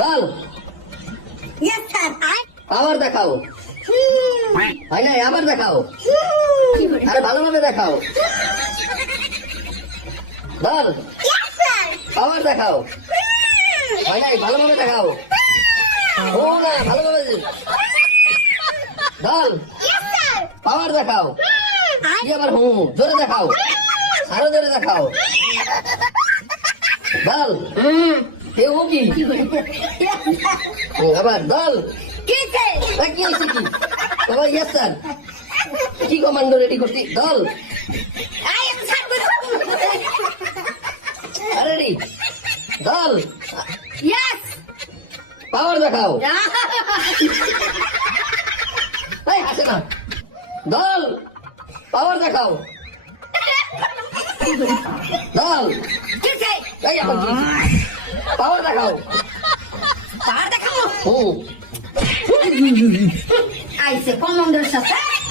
দল Yes, sir. আবার দেখাও। হয় নাই, আবার দেখাও। আরে ভালোভাবে দেখাও। দল Yes, sir. আবার দেখাও। হয় নাই, ভালোভাবে দেখাও। ও না, ভালোভাবে। দল Yes, sir. পাওয়ার দেখাও। কি আবার হুম, জোরে দেখাও। আরো জোরে দেখাও। দল কেউ কি আবার দল Kiss it. কি হয়েছে কি তোমার? Yes sir. কি কমান্ডো রেডি করছি? দল I am sir. রেডি। দল Yes. পাওয়ার দেখাও। এই হাসে না। দল পাওয়ার দেখাও। দল Kiss it. এই আবার কি? পাওয়ার দেখাও। Para de camo. হুম Aí você comandou essa festa?